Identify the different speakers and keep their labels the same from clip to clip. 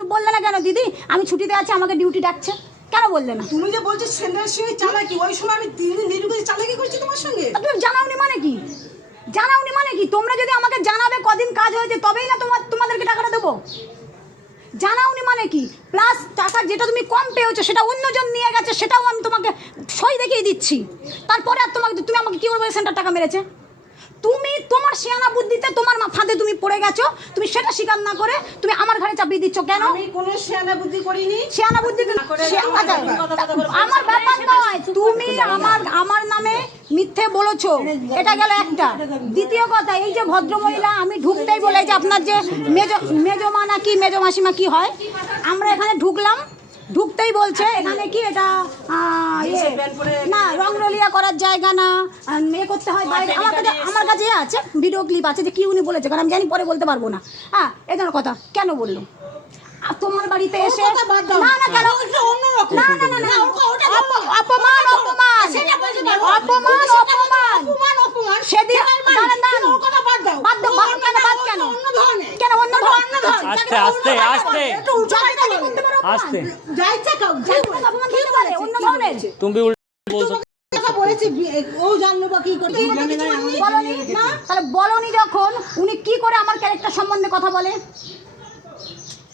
Speaker 1: বললে না কেন দিদি? আমি ছুটিতে আছি আমাকে ডিউটি ডাকছে। কেন বললে না?
Speaker 2: তুমি যে বলছো সেন্টারের সঙ্গে চালাকি ওই সময় আমি দিন নিরুপতি চালাকি করছি তোমার সঙ্গে?
Speaker 1: তুমি জানাওনি মানে কি? জানাওনি মানে কি? তোমরা যদি আমাকে জানাবে কদিন কাজ হয়েছে তবেই না তোমার তোমাদেরকে টাকাটা দেবো। জানাওনি মানে কি? প্লাস টাকা যেটা তুমি কম পেয়েছ সেটা অন্যজন নিয়ে গেছে সেটাও আমি তোমাকে সই দেখিয়ে দিচ্ছি। তারপরে আর তোমাকে তুমি আমাকে কি বলবে সেন্টার টাকা মেরেছে? তুমি তোমার শিয়ানা বুদ্ধিতে তোমার মা- পড়ে গেছো তুমি সেটা স্বীকার না করে তুমি আমার ঘরে চাপিয়ে দিচ্ছ কেন?
Speaker 2: আমি কোনো শেয়ানা বুদ্ধি করিনি
Speaker 1: শিয়ানা বুদ্ধি আমার ব্যাপার নয় তুমি আমার আমার নামে মিথ্যে বলেছ। এটা গেল একটা। দ্বিতীয় কথা এই যে ভদ্র মহিলা আমি ঢুকতেই বলে যে আপনার যে মেজ মেজো মা নাকি মেজো মাসিমা কি হয়? আমরা এখানে ঢুকলাম ঢুকতেই বলছে এখানে কি এটা? ইয়ে, না রংরলিয়া করার জায়গা না। এ করতে হয় আমার কাছে আমার কাছে আছে ভিডিও ক্লিপ আছে যে কি উনি বলেছে কারণ আমি জানি পরে বলতে পারব না। হ্যাঁ এ কথা কেন বলল? আর তোমার বাড়িতে এসে। না না কেন? না না না অপমান অপমান। অপমান, অপমান। সেদিন
Speaker 2: অন্য কি
Speaker 1: ধরনের।
Speaker 2: বলেছে?
Speaker 3: তুমি বলছো।
Speaker 2: না
Speaker 1: বলনি? না তাহলে বলনি যখন উনি কি করে আমার ক্যারেক্টার সম্বন্ধে কথা বলে?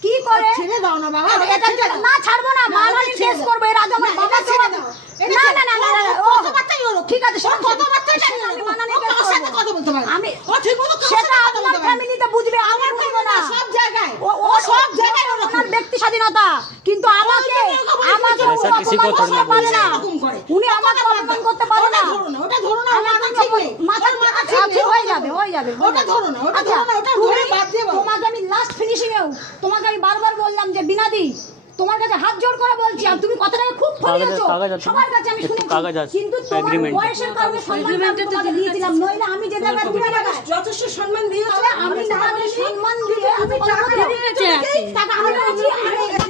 Speaker 1: কি করে?
Speaker 2: ছেড়ে দাও না বাবা।
Speaker 1: এটা- এটা না ছাড়বো না মানহানি কেস করব এর আগে আমার
Speaker 2: না,
Speaker 1: বাবা
Speaker 2: ছেড়ে দাও।
Speaker 1: না না না ও
Speaker 2: কথাবার্তাই।
Speaker 1: ঠিক আছে
Speaker 2: কথাবার্তাই
Speaker 1: আমি মানহানি করব। আমি
Speaker 2: ও ঠিক মতো
Speaker 1: সেটা
Speaker 2: সাথে কথা
Speaker 1: আপনার
Speaker 2: বলতে পারে না।
Speaker 1: ফ্যামিলিতে বুঝবে আমি
Speaker 2: আমার
Speaker 1: বুঝব না
Speaker 2: সব জায়গায়
Speaker 1: ও ও সব জায়গায়
Speaker 2: ওরকম।
Speaker 1: ওনার ব্যক্তি স্বাধীনতা। কিন্তু আমাকে আমাকে অপমান পারে না। উনি আমাকে অপমান করতে পারে না।
Speaker 2: ওটা ধরো না মাথা
Speaker 1: হয়ে যাবে হয়ে যাবে
Speaker 2: ওটা ধরো না ওটা ধরো না ওটা বাদ দিয়ে
Speaker 1: তোমাকে আমি লাস্ট তোমাকে আমি বারবার বললাম যে বিনাদি তোমার কাছে হাত জোড় করে বলছি আর তুমি কথাটাকে খুব ফলিয়েছো। সবার কাছে আমি শুনেছি। কিন্তু তোমার বয়সের কারণে সম্মানটা তোমাকে নইলে আমি যে জায়গায় তুমি
Speaker 2: যথেষ্ট সম্মান দিয়েছ
Speaker 1: আমি তোমাকে সম্মান দিয়ে